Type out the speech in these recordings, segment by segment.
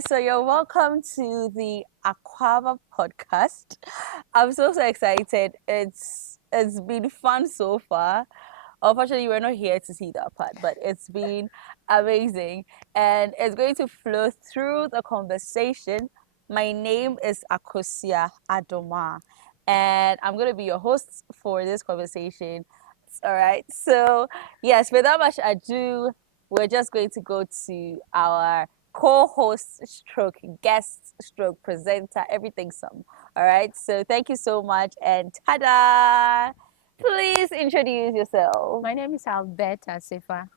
guys, so you're welcome to the Akwaaba Podcast. I'm so excited. It's been fun so far. Unfortunately, we're not here to see that part, but it's been amazing, and it's going to flow through the conversation. My name is Akosua Adoma, and I'm going to be your host for this conversation. All right. So, yes, without much ado, we're just going to go to our co-host stroke guest stroke presenter, everything some. All right. So thank you so much, and ta-da! Please introduce yourself. My name is Alberta Sefa,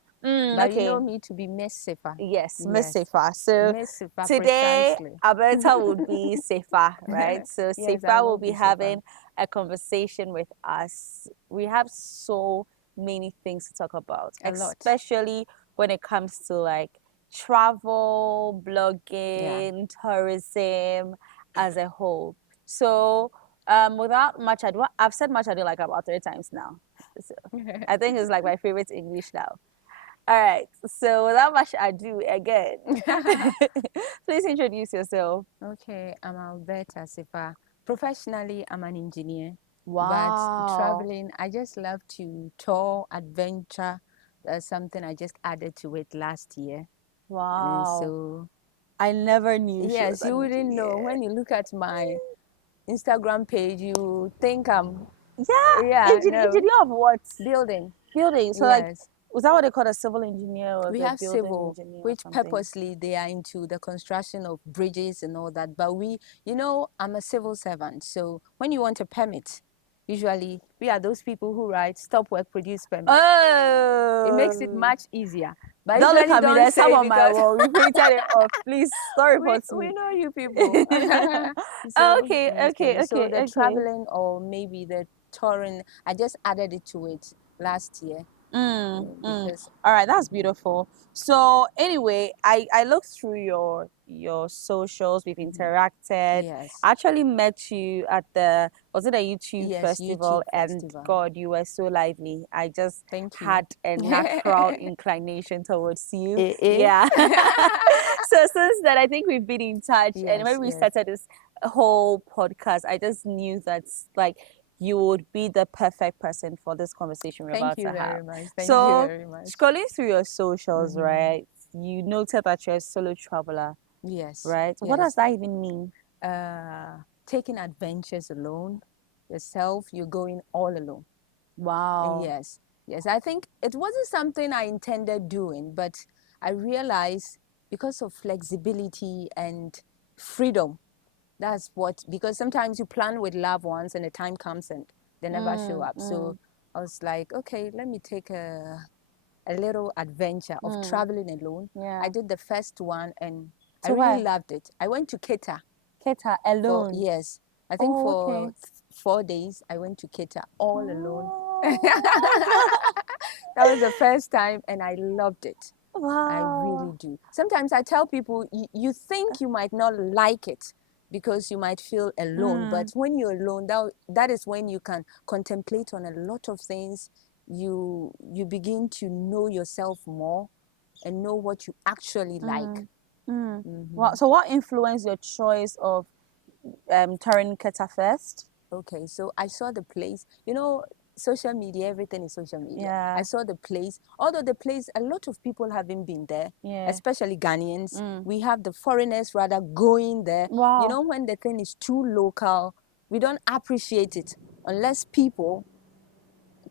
but you Okay. know me to be Miss Sefa. Yes, Miss Yes, Sefa. So Miss Sefa today, precisely. Alberta would be Sefa, right? So Yes, I Sefa will will be be Sefa. having a conversation with us. We have so many things to talk about, A lot. especially when it comes to like travel, Yeah. blogging, tourism as a whole. So without much ado, I've said much ado like about 3 times now. So I think it's like my favorite English now. All right. So without much ado, again, please introduce yourself. Okay, I'm Alberta Sefa. Professionally, I'm an engineer, but Wow. traveling, I just love to tour, adventure. That's something I just added to it last year. And Wow. so, I never knew she was yes, an you wouldn't know. engineer. When you look at my Instagram page, you think I'm, Yeah, yeah, no, engineer of what? building. Building. So like, Yes. was that what they call a civil engineer or We the have building civil, engineer or which something? purposely they are into the construction of bridges and all that. But I'm a civil servant. So when you want a permit, usually we are those people who write stop work, produce permit. It makes it Oh, much easier. But don't look usually at me. don't There's some say on my because wall. We printed it off. Please, don't report to we me. know you people. So Okay, okay, so okay, the okay. traveling or maybe the touring, I just added it to it last year because All right, that's beautiful. So anyway, I looked through your socials. We've interacted. yes, I actually met you at the was it a YouTube yes, festival, YouTube and festival. God, you were so lively. I just Thank you. had a natural inclination towards you. Eh, eh? Yeah. So since then, I think we've been in touch, and Yes, when we yes. started this whole podcast, I just knew that like you would be the perfect person for this conversation we're Thank about you to have. very much. Thank you So, very much. scrolling through your socials, hmm right? You noted that you're a solo traveler, Yes, right? What does yes. that even mean? Taking adventures alone, yourself, you're going all alone. Wow. Yes, yes. I think it wasn't something I intended doing, but I realized because of flexibility and freedom, that's what, because sometimes you plan with loved ones and the time comes and they never show Mm, up. So mm, I was like, okay, let me take a little adventure of mm. traveling alone. I Yeah. did the first one and I So really where? loved it. I went to Keta Keta for, alone. yes, I think Oh, for okay. 4 days I went to Keta all alone. Oh. That was the first time and I loved it. I really Wow. do. Sometimes I tell people, you think you might not like it because you might feel alone, but Mm, when you're alone, that is when you can contemplate on a lot of things. You begin to know yourself more and know what you actually like. mm, mm. hmm Well, so what influenced your choice of touring Keta first? Okay, so I saw the place. Social media, everything is social media. I Yeah. saw the place. Although the place, a lot of people haven't been there, Yeah. especially Ghanaians. Mm. We have the foreigners rather going there. Wow. When the thing is too local, we don't appreciate it unless people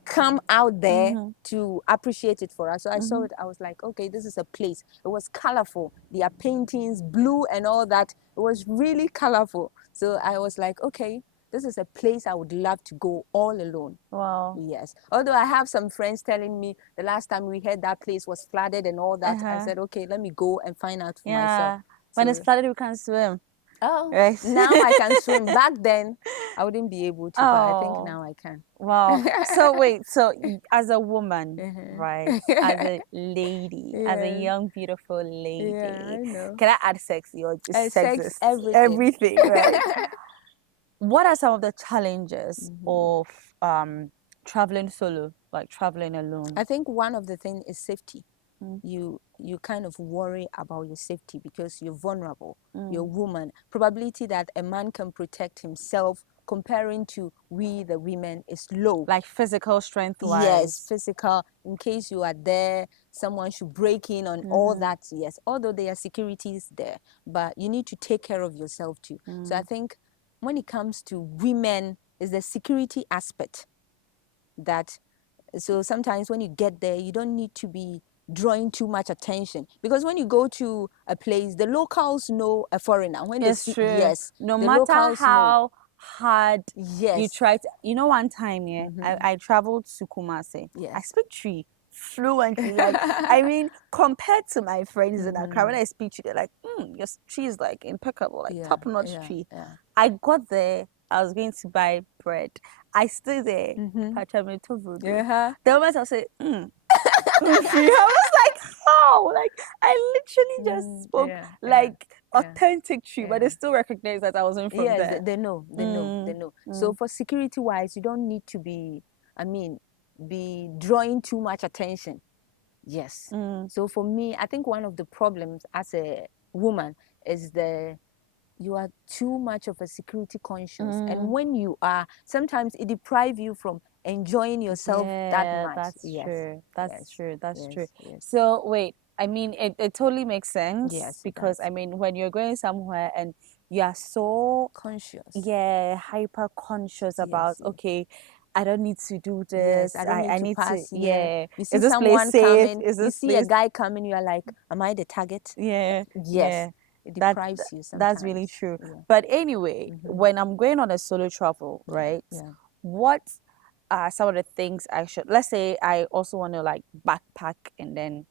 come out there Mm-hmm. to appreciate it for us. So I saw Mm-hmm. it. I was like, okay, this is a place. It was colorful. There are paintings, blue and all that. It was really colorful. So I was like, okay, this is a place I would love to go all alone. Wow. Yes. Although I have some friends telling me the last time we heard that place was flooded and all that, I Uh-huh. said, okay, let me go and find out for myself. Yeah. When it's So, flooded, we can swim. oh, Right. now I can swim. Back then, I wouldn't be able to, but I think Oh, now I can. wow. So wait, so as a woman, Uh-huh. right? As a lady, as a Yeah, young, beautiful yeah, lady, I know. can I add sexy or just Sex, sexist? everything. Everything, right? What are some of the challenges Mhm. of traveling solo, like traveling alone? I think one of the things is safety. you kind of worry about your safety because you're vulnerable. You're a woman. Probability that a man can protect himself comparing to we the women is low. Like physical strength wise. Yes, physical. In case you are there, someone should break in on all that. Yes, although there are securities there, but you need to take care of yourself too. So I think when it comes to women, is the security aspect that. So sometimes when you get there, you don't need to be drawing too much attention because when you go to a place, the locals know a foreigner. When It's they see, true. yes, No the matter locals know. how hard Yes. you try to, one time, I traveled to Kumasi. Yes. I speak Tree fluently. Like, I mean, compared to my friends in Accra, when I speak Tree, they're like, your tree is like impeccable, like top-notch tree. I got there, I was going to buy bread. I stood there, the moment I said, I was like, how? Like, I literally just spoke like authentic tree, but they still recognize that I wasn't from there. They know. So for security wise, you don't need to be, be drawing too much attention. Yes. So for me, I think one of the problems as a woman is you are too much of a security conscious, and when you are, sometimes it deprives you from enjoying yourself that much. That's true. That's Yes. true. That's Yes. true. Yes. So wait, I mean, it totally makes sense. Yes, it Because does. I mean, when you're going somewhere and you are so Conscious. hyper conscious about, yes. okay, I don't need to do Yes, this. I don't need to need pass to, here. You see Is this place someone safe? coming, Is you this see a place? guy coming, you are like, am I the target? Yeah. Yes. It deprives you sometimes. That's really true. Yeah. But anyway, when I'm going on a solo travel, right? Yeah. What are some of the things I should, let's say I also want to like backpack and then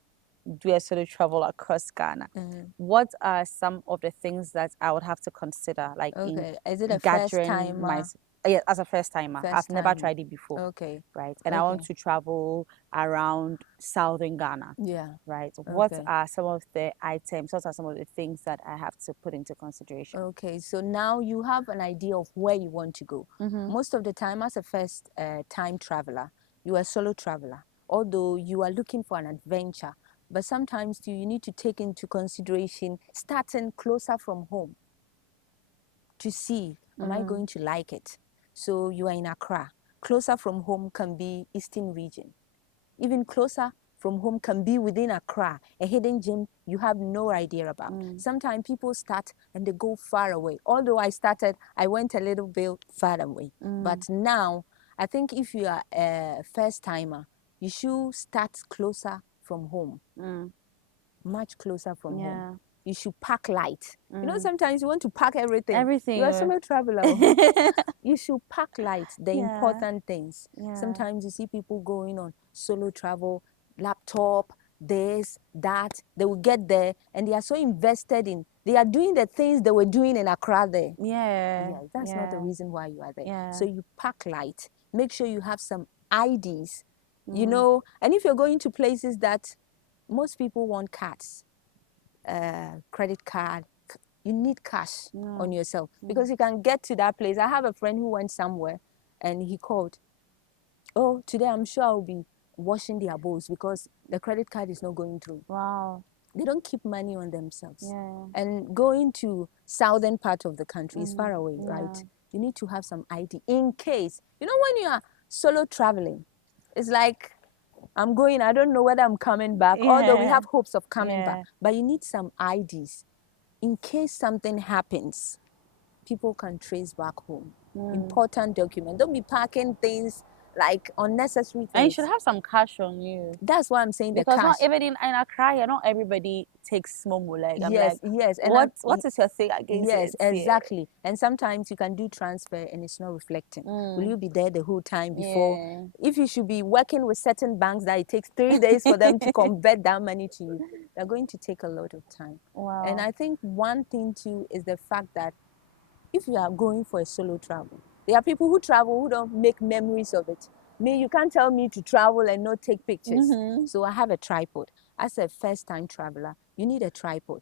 do a solo travel across Ghana. What are some of the things that I would have to consider, like in Is it a first gathering my timer? yeah, as a first timer? I've never First-timer. tried it before. Okay. Right. And I want to travel around southern Ghana. Yeah. Right. What are some of the items? What are some of the things that I have to put into consideration? Okay, so now you have an idea of where you want to go. Most of the time, as a first time traveler, you are a solo traveler, although you are looking for an adventure. But sometimes you need to take into consideration starting closer from home to see, am I going to like it? So you are in Accra. Closer from home can be Eastern region. Even closer from home can be within Accra, a hidden gem you have no idea about. Sometimes people start and they go far away. Although I went a little bit far away. But now, I think if you are a first timer, you should start closer from home, much closer from home. You should pack light. You know, sometimes you want to pack everything. Everything. You are a solo traveler. You should pack light, the important things. Sometimes you see people going on solo travel, laptop, this, that. They will get there and they are so invested in, they are doing the things they were doing in Accra there. That's not the reason why you are there. So you pack light. Make sure you have some IDs, you know, and if you're going to places that most people want cards, credit card, you need cash on yourself because you can get to that place. I have a friend who went somewhere and he called, oh, today I'm sure I'll be washing their bowls because the credit card is not going through. Wow. They don't keep money on themselves. And going to southern part of the country is far away, right? You need to have some ID in case. You know, when you are solo traveling, it's like, I'm going, I don't know whether I'm coming back, although we have hopes of coming back. But you need some IDs. In case something happens, people can trace back home. Important document. Don't be packing things like unnecessary things. And you should have some cash on you. That's why I'm saying because the cash. not even in Accra, not everybody takes momo. Like I'm Yes, like, yes. And what is your thing against it? Yes, exactly. And sometimes you can do transfer and it's not reflecting. Will you be there the whole time before? If you should be working with certain banks that it takes 3 days for them to convert that money to you, they're going to take a lot of time. Wow. And I think one thing too is the fact that if you are going for a solo travel, there are people who travel who don't make memories of it. Me, you can't tell me to travel and not take pictures. So I have a tripod. As a first-time traveler, you need a tripod.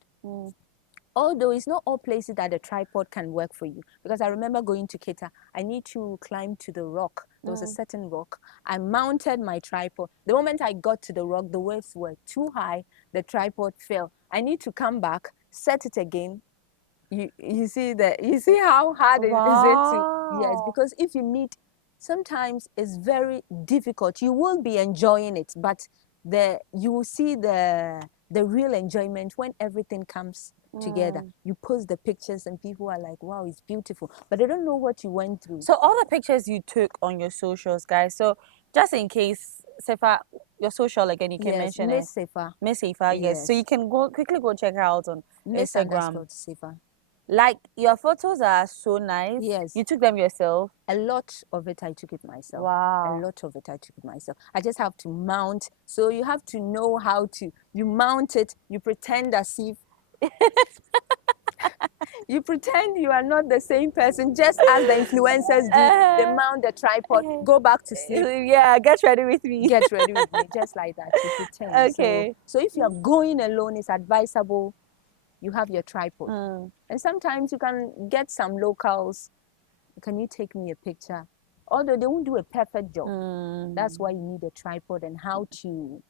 Although it's not all places that the tripod can work for you. Because I remember going to Keta, I need to climb to the rock. There was a certain rock. I mounted my tripod. The moment I got to the rock, the waves were too high. The tripod fell. I need to come back, set it again. You see how hard is it to, yes, Wow. because if you meet, sometimes it's very difficult. You will be enjoying it, but you will see the real enjoyment when everything comes together. You post the pictures and people are like, wow, it's beautiful, but they don't know what you went through. So all the pictures you took on your socials, guys. So just in case, Sefa, your social again, you can Yes, mention it. Miss Sefa. Miss Sefa, yes. So you can quickly go check her out on Miss Instagram. Sefa. Like your photos are so nice. Yes. You took them yourself. A lot of it I took it myself. Wow. A lot of it I took it myself. I just have to mount. So you have to know how to, you mount it, you pretend as if you pretend you are not the same person, just as the influencers do. They mount the tripod, go back to sleep. Yeah, get ready with me. Get ready with me, just like that. You pretend. Okay. So if you're going alone, it's advisable you have your tripod. And sometimes you can get some locals. Can you take me a picture? Although they won't do a perfect job. That's why you need a tripod and how to.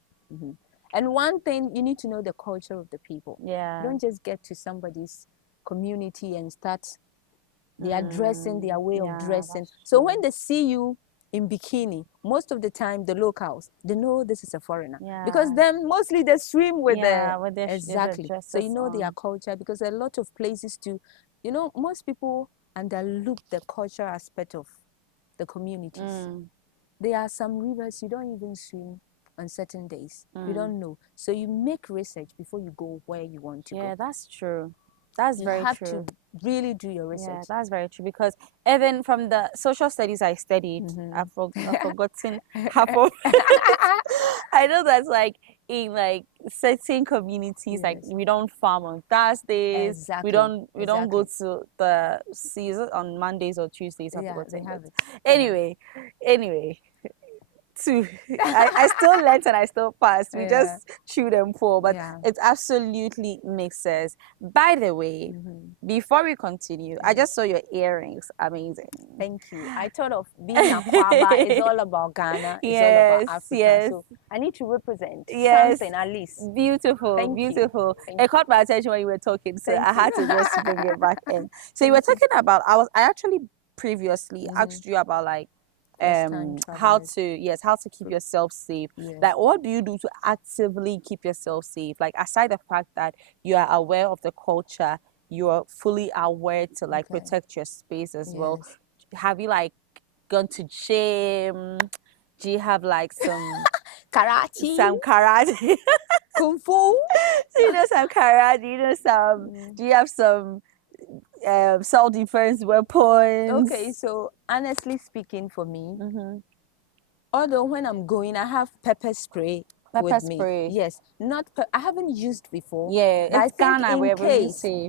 And one thing, you need to know the culture of the people. Yeah. Don't just get to somebody's community and start their dressing, their way of dressing. So when they see you in bikini, most of the time the locals, they know this is a foreigner. Because then mostly they swim with exactly. So you know their culture, because a lot of places too, you know, most people underlook the cultural aspect of the communities. There are some rivers you don't even swim on certain days. You don't know. So you make research before you go where you want to go. Yeah, that's true. That's very true. You have to really do your research. Yeah, that's very true, because even from the social studies I studied, I've forgotten half of I know that's like in like certain communities, like we don't farm on Thursdays. Exactly. We don't go to the season on Mondays or Tuesdays. I've forgotten. They have it. Anyway, too. I still learned and I still passed. We just chew them for, but it absolutely makes sense. By the way, before we continue, I just saw your earrings. Amazing. Thank you. I thought of being Akwaaba is all about Ghana. It's all about Africa. So I need to represent something at least. Beautiful, beautiful. It caught my attention when you were talking, so I had to just bring it back in. So you were talking about, I actually previously asked you about like how to keep yourself safe. Like what do you do to actively keep yourself safe? Like aside the fact that you are aware of the culture, you are fully aware to like protect your space as well. Have you like gone to gym? Do you have like some karate kung fu? Do you know some karate? Do you know some do you have some self-defense weapons? Okay, so honestly speaking, for me, although when I'm going, I have pepper spray with me. Yes, not I haven't used before. Yeah, but it's Ghana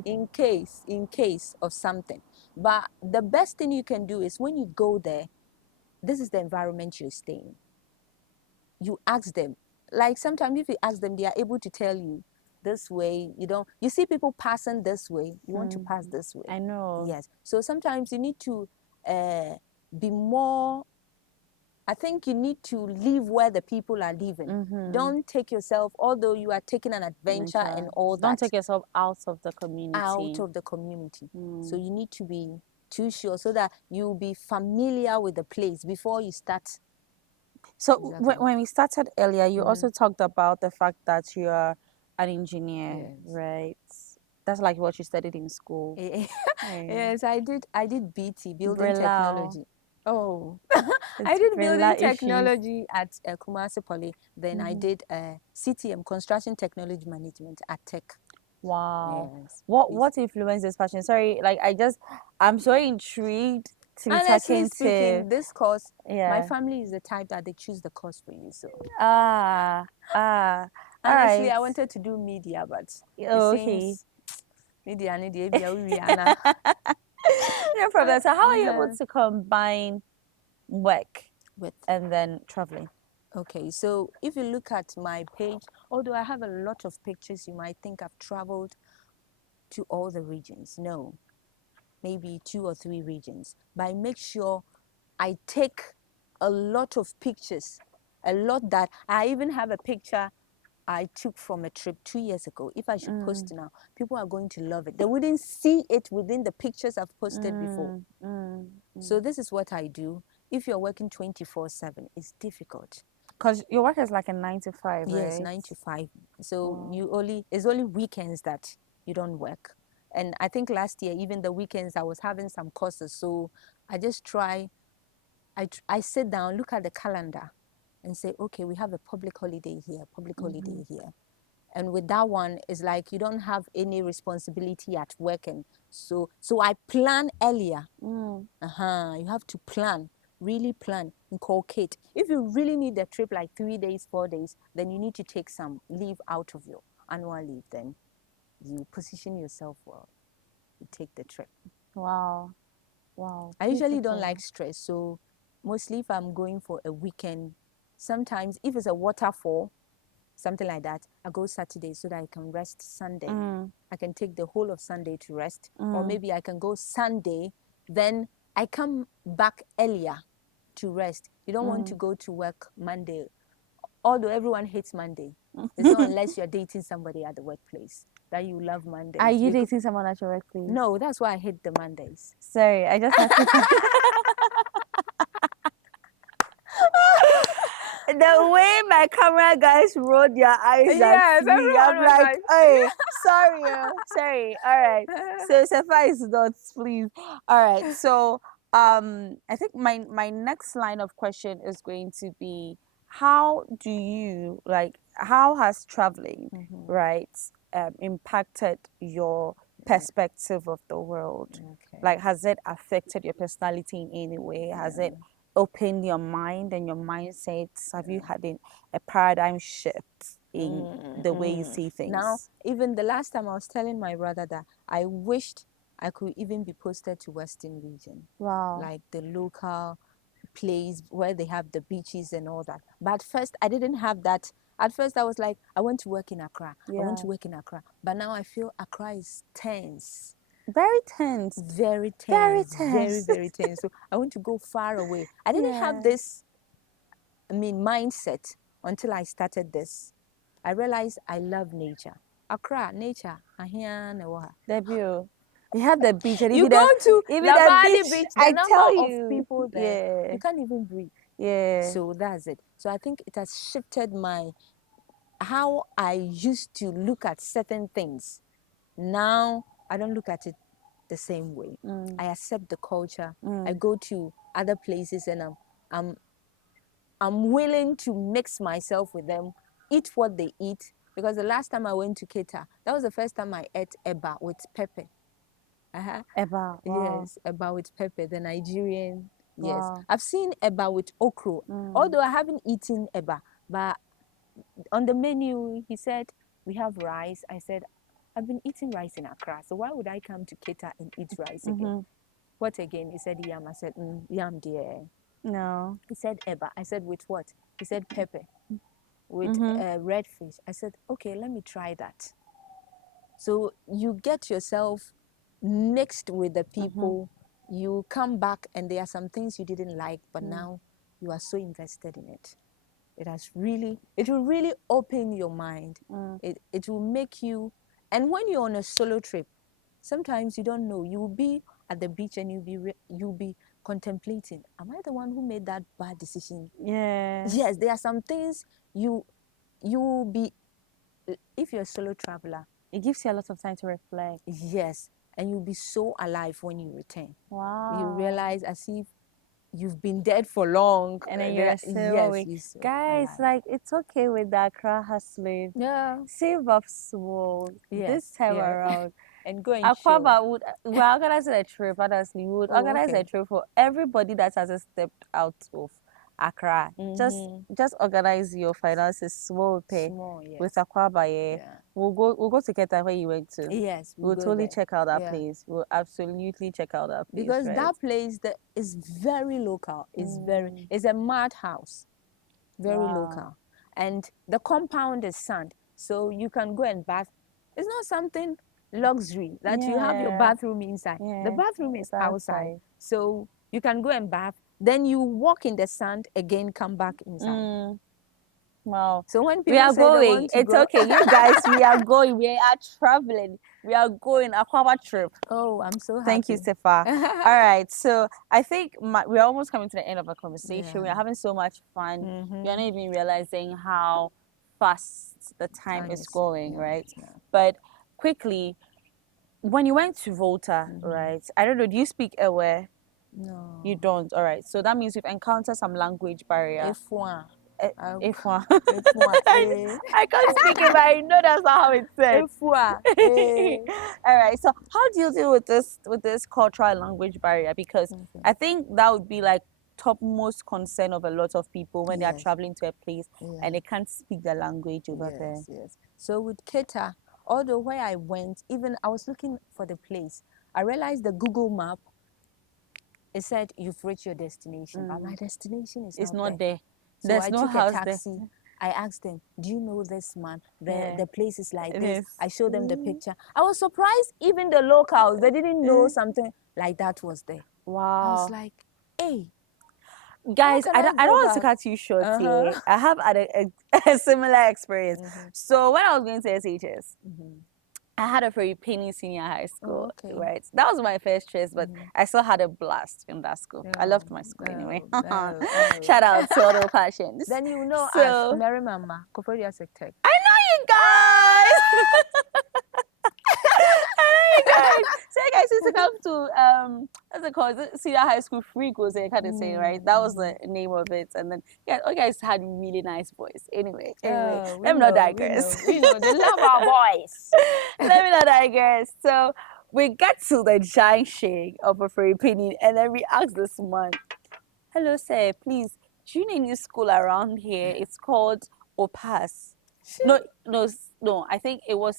in case of something. But the best thing you can do is when you go there, this is the environment you're staying. You ask them. Like sometimes if you ask them, they are able to tell you this way. You see people passing this way, you want to pass this way. I know. Yes. So sometimes you need to be more, I think you need to live where the people are living. Don't take yourself, although you are taking an adventure and all that. Don't take yourself out of the community. So you need to be too sure so that you'll be familiar with the place before you start. So when we started earlier, you also talked about the fact that you are an engineer, right? That's like what you studied in school. Yes, I did BT, building technology. Oh, I did building technology at Kumasi Poly. Then I did CTM, construction technology management at Tech. Wow. Yes. What influenced this passion? Sorry, like I'm so intrigued to be honestly speaking, to this course, my family is the type that they choose the course for you. So honestly, I wanted to do media, but it seems media no problem. So how are you able to combine work with and then traveling? Okay, so if you look at my page, although I have a lot of pictures, you might think I've traveled to all the regions. No, maybe 2 or 3 regions. But I make sure I take a lot of pictures, a lot that I even have a picture I took from a trip 2 years ago. If I should post now, people are going to love it. They wouldn't see it within the pictures I've posted before. So this is what I do. If you're working 24/7, it's difficult. Because your work is like a 9 to 5, Yes, right? 9 to 5. So it's only weekends that you don't work. And I think last year, even the weekends, I was having some courses. So I just I sit down, look at the calendar and say, okay, we have a public holiday here, public holiday here. And with that one, it's like you don't have any responsibility at work. And so I plan earlier. You have to plan, really plan, inculcate. If you really need a trip like 3 days, 4 days, then you need to take some leave out of your annual leave. Then you position yourself well, you take the trip. Wow. I usually don't Beautiful. like stress, so mostly if I'm going for a weekend, sometimes if it's a waterfall, something like that, I go Saturday so that I can rest Sunday. I can take the whole of Sunday to rest, or maybe I can go Sunday, then I come back earlier to rest. You don't want to go to work Monday, although everyone hates Monday. It's not unless you're dating somebody at the workplace that you love Mondays. Are you dating someone at your workplace? No, that's why I hate the Mondays. Sorry, I just had to. The way my camera guys rolled their eyes Yes, at me, everyone I'm was like, like- hey, sorry, sorry. All right. So Sefa is not, please. All right. So I think my next line of question is going to be, how do you how has traveling, right, impacted your perspective of the world? Okay. Like, has it affected your personality in any way? Has it opened your mind and your mindsets? Have you had a paradigm shift in the way you see things? Now, even the last time I was telling my brother that I wished I could even be posted to Western region. Wow. Like the local place where they have the beaches and all that. But at first, I didn't have that. At first, I was like, I want to work in Accra. I want to work in Accra. But now I feel Accra is tense. Very tense. Very tense. Very tense. Very, very tense. So I want to go far away. I didn't have this, mindset until I started this. I realized I love nature. Accra, nature. Debut. You have the beach. And You even go the, to even the the Bali beach, beach, I the number tell of you. people there, Yeah. you can't even breathe. Yeah. So that's it. So I think it has shifted how I used to look at certain things. Now I don't look at it the same way. I accept the culture. I go to other places and I'm willing to mix myself with them, eat what they eat. Because the last time I went to Keta, that was the first time I ate eba with pepper. Eba. Wow. Yes, eba with pepper, the Nigerian. Yes, Wow. I've seen eba with okra. Although I haven't eaten eba, but on the menu he said we have rice. I said I've been eating rice in Accra, so why would I come to Keta and eat rice again? What again? He said yam. I said yam dear. No. He said eba. I said with what? He said pepper with red fish. I said okay, let me try that. So you get yourself mixed with the people. You come back and there are some things you didn't like, but now you are so invested in it. It will really open your mind. It will make you, and when you're on a solo trip, sometimes you don't know. You will be at the beach and you'll be contemplating, am I the one who made that bad decision? Yes. Yes, there are some things you will be, if you're a solo traveler, it gives you a lot of time to reflect. Yes, and you'll be so alive when you return. Wow. You realize as if you've been dead for long. And then you're so weak. Guys, alive. like, it's okay with the Accra hustling. Yeah. Save up small this time around. And go and Akwaaba would organize a trip, honestly. We would organize a trip for everybody that has stepped out of Accra. Just organize your finances small pay with Akwaaba, yeah. We'll go to Keta where you went to. Yes, we'll totally check out that place. We'll absolutely check out that place. Because that place is very local. It's a mud house. Very local. And the compound is sand. So you can go and bath. It's not something luxury that you have your Yeah. bathroom inside. The Yeah. bathroom is It's outside. outside. So you can go and bath. Then you walk in the sand again, come back inside. Wow. So when We people are say they going. want to It's go, okay. You guys, we are going. We are traveling. We are going. Akwaaba trip. oh, I'm so happy. Thank you, Sefa. All right. So I think we're almost coming to the end of our conversation. We Yeah. are having so much fun. You're not even realizing how fast the time is going, right? Yeah. But quickly, when you went to Volta, right? I don't know. Do you speak Ewe? No. You don't. All right. So that means you've encountered some language barrier. F1. If one. F1. Eh. I can't speak it, but I know that's not how it's said. F1. Eh. All right. So how do you deal with this cultural language barrier? Because I think that would be like topmost concern of a lot of people when they are Yes. traveling to a place Yeah. and they can't speak the language over there. Yes. So with Keta, although where I went, even I was looking for the place, I realized the Google map, it said you've reached your destination, but my destination is It's not not there. there. So There's I no took a house taxi. there. I asked them, do you know this man? Yeah. The place is like It this. is. I showed them the picture. I was surprised even the locals, they didn't know something like that was there. I was Wow. like, hey, Guys, can I I don't go want to back? cut you short here. I have had a similar experience. So when I was going to SHS, I had a very penny senior high school, okay. right? That was my first choice, but I still had a blast in that school. I loved my school anyway. Shout out to all the passions. Then you know So as Mary Mama, Koforia Sector. I know you guys. I know you guys. So you guys used to come to what's it called? Is it Senior High School Free Goes, I kind of say, right? That was the name of it. And then yeah, you guys had really nice voice. Anyway, let me not digress. We know they love our boys. Let me not digress. So we get to the giant shake of a free penny, and then we ask this man, hello, sir, please, do you know any school around here? It's called Opas. No, I think it was,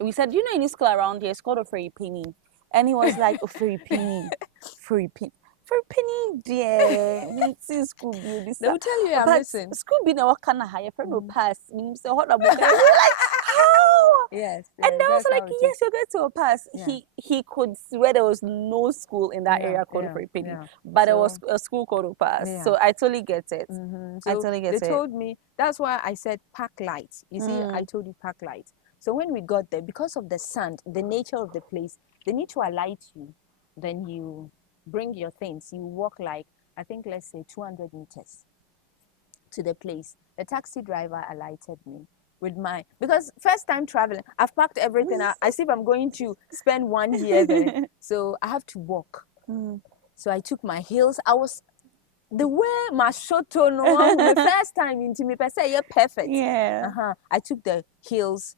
we said, do you know any school around here? It's called Oferi Penny. And he was like, Oferi Penny. Oferi Penny. Oferi Penny, dear. See school be They will tell you I'm but missing. school be na kind of higher. Friend will pass. Means say what about like how? Yes. And I was like, yes, you're going to a pass. Yeah. He could swear there was no school in that area called Oferi Penny, but there was a school called Opas. Yeah. So I totally get it. I So totally get it. they told me, that's why I said pack light. You see, I told you pack light. So when we got there, because of the sand, the nature of the place, they need to alight you. Then you bring your things. You walk like, I think, let's say 200 meters to the place. The taxi driver alighted me with because first time traveling, I've packed everything. I see if I'm going to spend 1 year there. So I have to walk. So I took my heels. The way my shoto no the first time into me, per se, perfect. Yeah. I took the heels.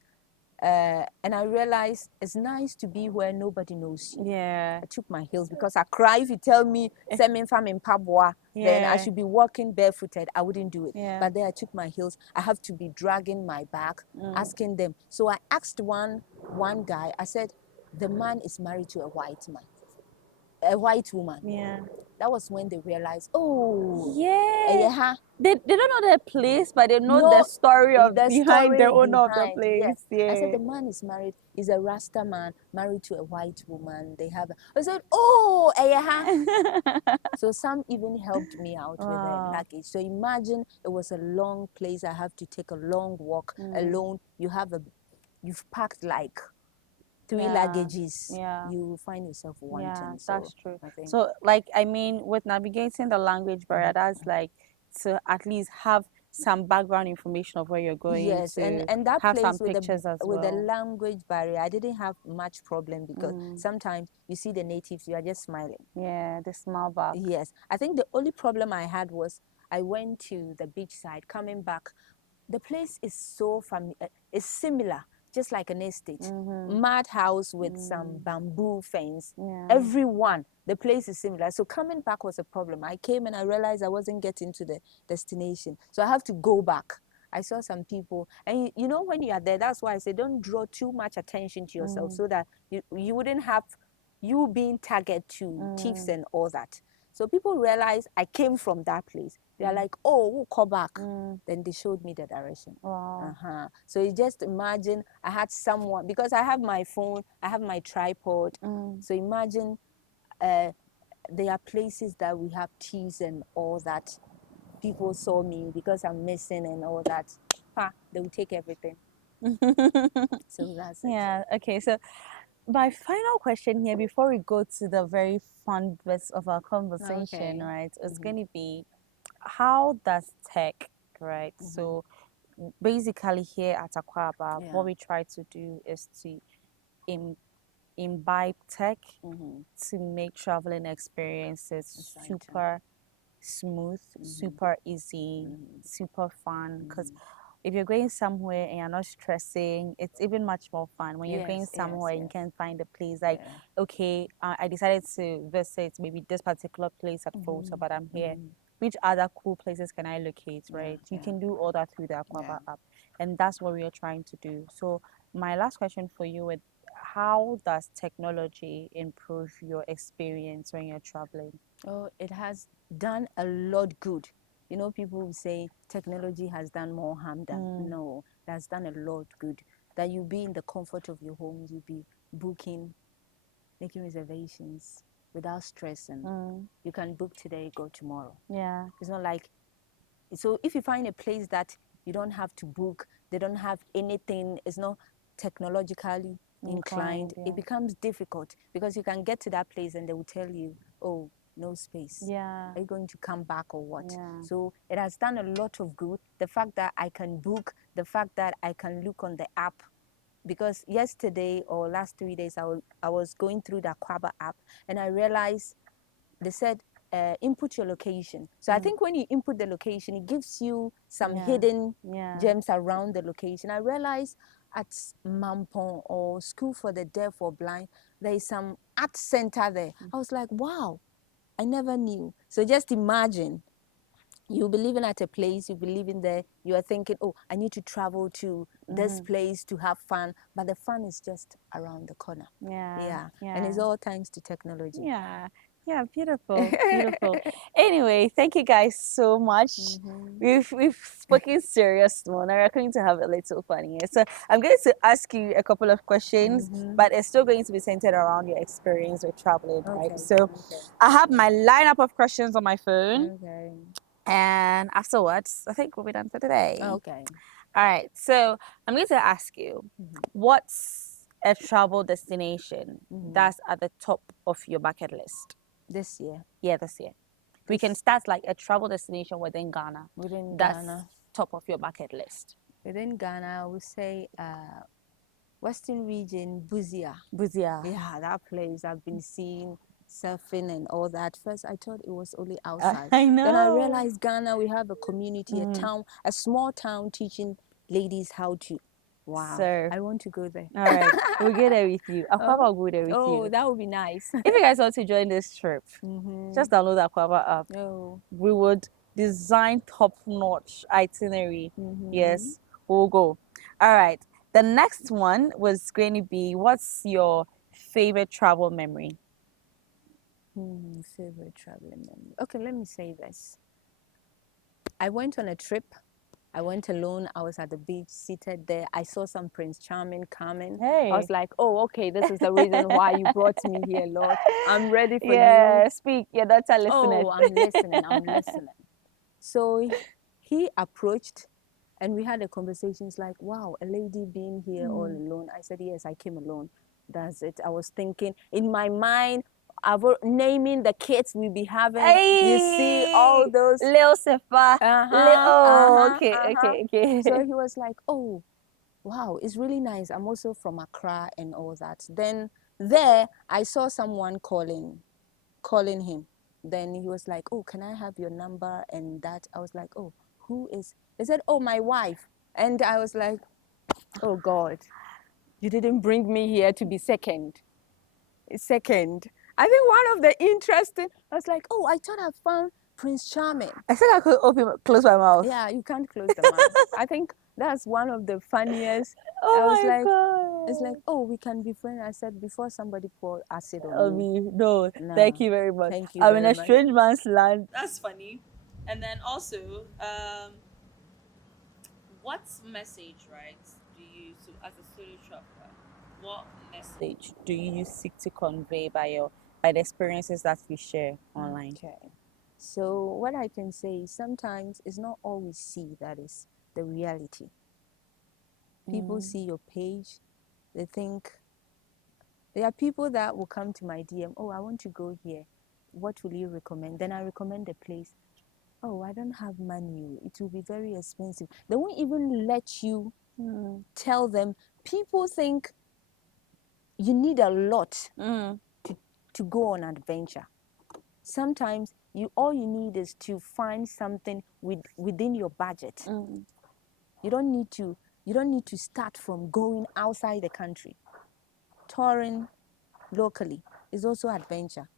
And I realized it's nice to be where nobody knows you. Yeah. I took my heels because I cry if you tell me send me from in Pabwa, then I should be walking barefooted. I wouldn't do it. Yeah. But then I took my heels. I have to be dragging my bag, asking them. So I asked one guy. I said, the man is married to a white woman. Yeah. That was when they realized, oh, yeah. They don't know their place, but they know the story behind the owner of the place. Yes. Yeah. I said the man is married. He's a Rasta man married to a white woman. I said, oh, So some even helped me out with the luggage. So imagine it was a long place. I have to take a long walk alone. You've packed like 3 luggages. You find yourself wanting. Yeah, so that's true. So, like, I mean, with navigating the language barrier, that's like to at least have some background information of where you're going. Yes, to and that have place some with pictures as well. with the language barrier, I didn't have much problem because sometimes you see the natives, you are just smiling. Yeah, they smile back. Yes, I think the only problem I had was I went to the beach side. Coming back, the place is so it's similar, just like an estate. Mud house with some bamboo fence. Everyone, the place is similar. So coming back was a problem. I came and I realized I wasn't getting to the destination. So I have to go back. I saw some people, and you know when you are there, that's why I say don't draw too much attention to yourself so that you wouldn't have you being target to thieves and all that. So people realize I came from that place. They are like, oh, we'll call back. Mm. Then they showed me the direction. Wow. So you just imagine I had someone, because I have my phone, I have my tripod. So imagine there are places that we have teas and all that. People saw me because I'm missing and all that. They will take everything. So that's it. Yeah. Okay. So my final question here before we go to the very fun bits of our conversation, Okay. right, is going to be how does tech, right? So basically here at Akwaaba, Yeah. what we try to do is to Im- imbibe tech to make traveling experiences Exciting. super smooth, super easy, super fun. Because if you're going somewhere and you're not stressing, it's even much more fun. When you're going somewhere and you can find a place like, okay, I decided to visit maybe this particular place at Fulton, but I'm here. Which other cool places can I locate, right? You can do all that through the Akwaaba app. And that's what we are trying to do. So my last question for you is, how does technology improve your experience when you're traveling? Oh, it has done a lot good. You know, people will say technology has done more harm than no. It has done a lot good. That you be in the comfort of your home, you be booking, making reservations without stress, and you can book today, go tomorrow. Yeah. It's not like, so if you find a place that you don't have to book, they don't have anything, it's not technologically inclined, it becomes difficult because you can get to that place and they will tell you, oh, no space. Yeah. Are you going to come back or what? Yeah. So it has done a lot of good. The fact that I can book, the fact that I can look on the app, because yesterday or last 3 days I was going through the Akwaaba app and I realized they said input your location. So I think when you input the location, it gives you some hidden gems around the location. I realized at Mampong or School for the Deaf or Blind, there is some art center there. I was like, wow, I never knew. So just imagine, you'll be living at a place, you'll be living there, you are thinking, oh, I need to travel to this place to have fun, but the fun is just around the corner. Yeah. And it's all thanks to technology. Yeah, beautiful, beautiful. Anyway, thank you guys so much. We've spoken serious one. Now we're going to have a little fun here. So I'm going to ask you a couple of questions, but it's still going to be centered around your experience with traveling, right? So I have my lineup of questions on my phone, and afterwards, I think we'll be done for today. Okay. All right. So I'm going to ask you, what's a travel destination that's at the top of your bucket list? This year. Yeah, this year. We can start like a travel destination within Ghana. Within That's Ghana. top of your bucket list. Within Ghana, I would say Western region, Buzia. Buzia. Yeah, that place I've been seeing surfing and all that. First, I thought it was only outside. I know. Then I realized Ghana, we have a community, a town, a small town teaching ladies how to. Wow. Surf. I want to go there. All right. We'll get there with you. Akwaaba will go there with you. Oh, that would be nice. If you guys want to join this trip, just download the Akwaaba app. Oh. We would design top-notch itinerary. Yes, we'll go. All right. The next one was going to be, what's your favorite travel memory? Favorite traveling memory. Okay, let me say this. I went on a trip. I went alone. I was at the beach, seated there. I saw some Prince Charming coming. Hey. I was like, oh, okay, this is the reason why you brought me here, Lord. I'm ready for Yeah, you. speak. Your daughter listening. Oh, I'm listening. I'm listening. So he approached and we had a conversation. It's like, wow, a lady being here all alone. I said, yes, I came alone. That's it. I was thinking in my mind, naming the kids we be having. You see all those. Lil Sefa. Okay. So he was like, oh, wow, it's really nice. I'm also from Accra and all that. Then there, I saw someone calling him. Then he was like, oh, can I have your number and that? I was like, oh, who is? They said, oh, my wife. And I was like, oh, God, you didn't bring me here to be second. I think one of the interesting, I was like, oh, I thought I found Prince Charming. I said I could close my mouth. Yeah, you can't close the mouth. I think that's one of the funniest. Oh I was my like, God. it's like, oh, we can be friends. I said, before somebody pour acid on me. No, thank you very much. Thank you I'm very in a much. strange man's land. That's funny. And then also, what message, right, do you, so as a solo traveler, what message do you seek to convey by the experiences that we share online? Okay. So what I can say is sometimes it's not all we see that is the reality. People see your page, they think there are people that will come to my DM, oh, I want to go here. What will you recommend? Then I recommend a place. Oh, I don't have money. It will be very expensive. They won't even let you tell them. People think you need a lot to go on adventure. Sometimes all you need is to find something within your budget. You don't need to start from going outside the country. Touring locally is also adventure.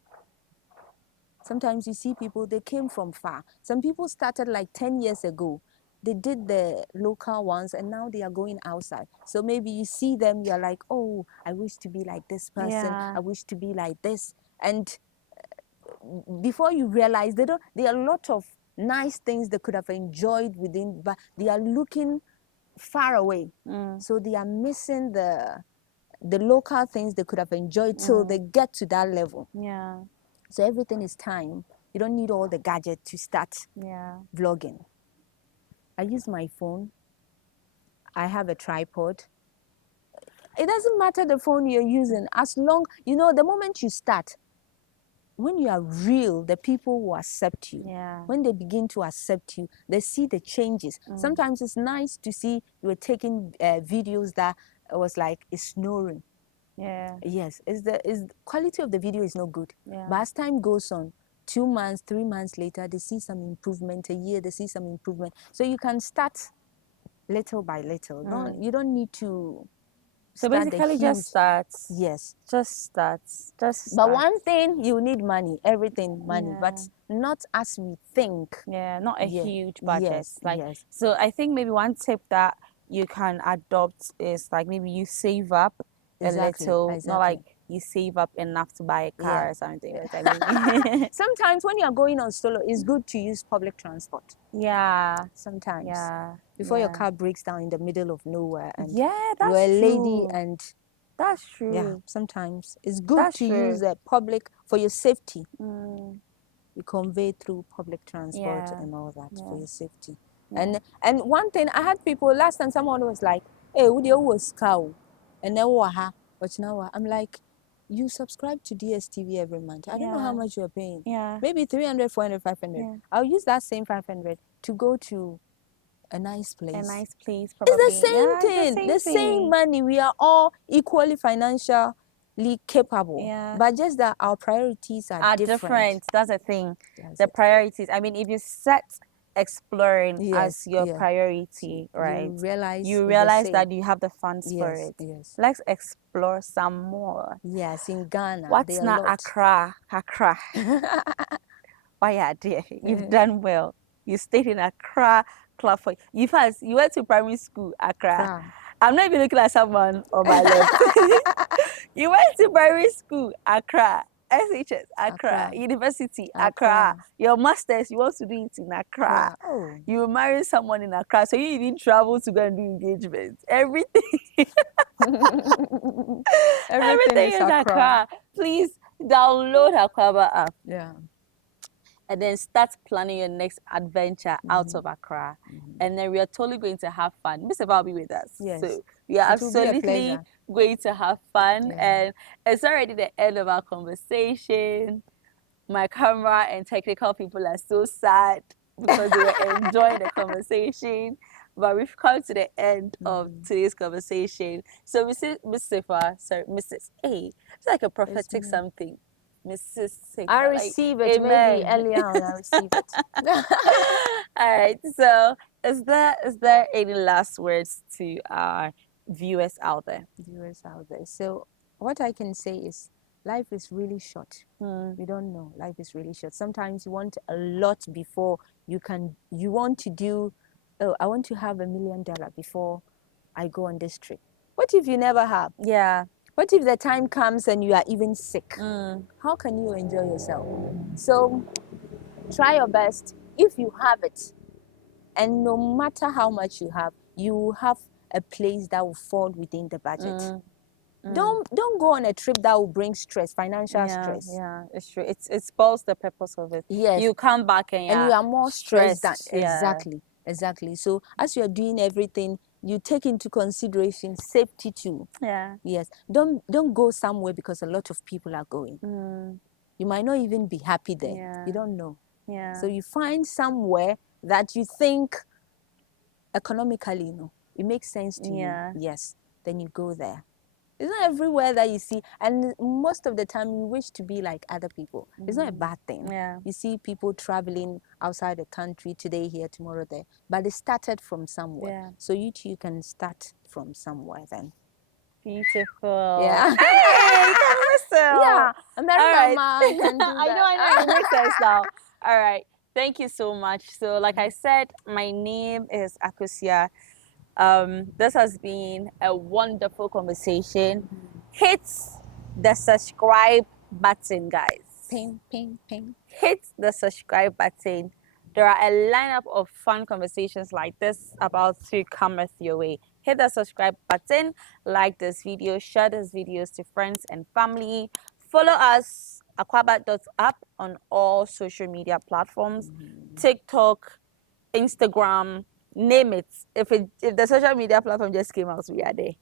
Sometimes you see people, they came from far. Some people started like 10 years ago. They did the local ones and now they are going outside. So maybe you see them, you're like, oh, I wish to be like this person. Yeah. I wish to be like this. And before you realize, there are a lot of nice things they could have enjoyed within, but they are looking far away. So they are missing the local things they could have enjoyed till they get to that level. Yeah. So everything is time. You don't need all the gadget to start vlogging. I use my phone. I have a tripod. It doesn't matter the phone you're using, as long, the moment you start, when you are real, the people will accept you. Yeah. When they begin to accept you, they see the changes. Sometimes it's nice to see you were taking videos that was like, it's snoring. Yeah. Yes, is quality of the video is not good. Yeah. But as time goes on, 2 months, 3 months later, they see some improvement. A year, they see some improvement. So you can start little by little. You don't need to. So basically, just starts. Yes. Just starts. But one thing, you need money. Everything money, Yeah. but not as we think. Yeah, not a huge budget. Yes. Like, yes. so I think maybe one tip that you can adopt is like maybe you save up Exactly, a little, not exactly. like you save up enough to buy a car Yeah. or something. Like, I mean, Sometimes when you are going on solo, it's good to use public transport. yeah, Sometimes. yeah. Before your yeah. car breaks down in the middle of nowhere and Yeah, you're that's a lady true. and That's true. yeah, sometimes it's good That's to true. use a public for your safety. You convey through public transport Yeah. and all that for your safety. Yeah. And one thing, I had people last time, someone was like, hey, would you was cow? And then but now I'm like, you subscribe to DSTV every month. I don't know how Yeah. much you're paying. Yeah. Maybe 300, 400, 500. Yeah. I'll use that same 500 to go to a nice place. A nice place, It's probably. the same Yeah, thing. it's The same money. We are all equally financially capable. Yeah. But just that our priorities are different. That's the thing. That's The it. priorities. I mean, if you set exploring Yes, as your yeah. priority, right? You You it's the realize same. that you have the funds for Yes, it. yes. Let's explore some more. Yes, in Ghana, What's there are not lots. Accra? Accra. Why are dear? You've done well. You stayed in Accra club for you went to primary school, Accra. Accra. I'm not even looking at someone on my left. You went to primary school, Accra. SHS, Accra. Accra. University, Accra. Accra. Your masters, you want to do it in Accra. Accra. Oh. You marry someone in Accra, so you even travel to go and do engagements. Everything Everything is Accra. Please download Akwaaba app Yeah. and then start planning your next adventure out of Accra. And then we are totally going to have fun. Miss Sefa will be with us. Yes. So we are It will be a absolutely pleasure. going to have fun. Yeah. And it's already the end of our conversation. My camera and technical people are so sad because they were enjoying the conversation. But we've come to the end of today's conversation. So Miss Sefa, sorry, Mrs. A, it's like a prophetic something. Mrs. Sefa. I receive it. Amen. Maybe earlier on I receive it. All right. So is there any last words to our viewers out there? Viewers out there. So what I can say is life is really short. We don't know. Life is really short. Sometimes you want a lot before you want to do, oh, I want to have $1 million before I go on this trip. What if you never have? Yeah. What if the time comes and you are even sick? How can you enjoy yourself? So try your best. if you have it, and no matter how much you have a place that will fall within the budget. Don't go on a trip that will bring stress, financial stress. Yeah, it's true. It spoils the purpose of it. Yes. You come back and you are more stressed than Yeah. exactly. So as you are doing everything, you take into consideration safety too. Yeah. Yes. Don't go somewhere because a lot of people are going. You might not even be happy there. Yeah. You don't know. Yeah. So you find somewhere that you think economically, it makes sense to you. Yes. Then you go there. It's not everywhere that you see, and most of the time you wish to be like other people. It's not a bad thing. Yeah. You see people traveling outside the country, today here, tomorrow there, but they started from somewhere. Yeah. So you too can start from somewhere then. Beautiful. Yeah. Hey, you can whistle. Yeah. All Mama can do that. I know. It makes sense now. All right. Thank you so much. So, like I said, my name is Akosua. This has been a wonderful conversation. Hit the subscribe button, guys. Ping, ping, ping. Hit the subscribe button. There are a lineup of fun conversations like this about to come with your way. Hit the subscribe button, like this video, share these videos to friends and family. Follow us, Akwaaba.app, on all social media platforms, TikTok, Instagram, name it. If the social media platform just came out, we are there.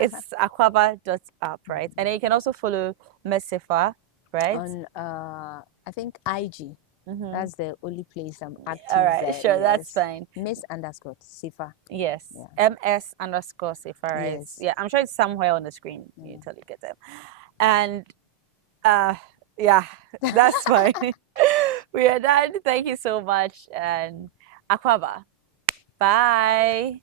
It's Akwaaba.app, right? And then you can also follow Miss Sefa, right? On I think IG. That's the only place I'm active. All right, there. sure, Yes. that's fine. Miss_Sefa. Yes, Yeah. MS_Sefa, right? Yes. Yeah, I'm sure it's somewhere on the screen. You totally get them. And yeah, that's fine. We are done. Thank you so much. And Akwaaba. Bye.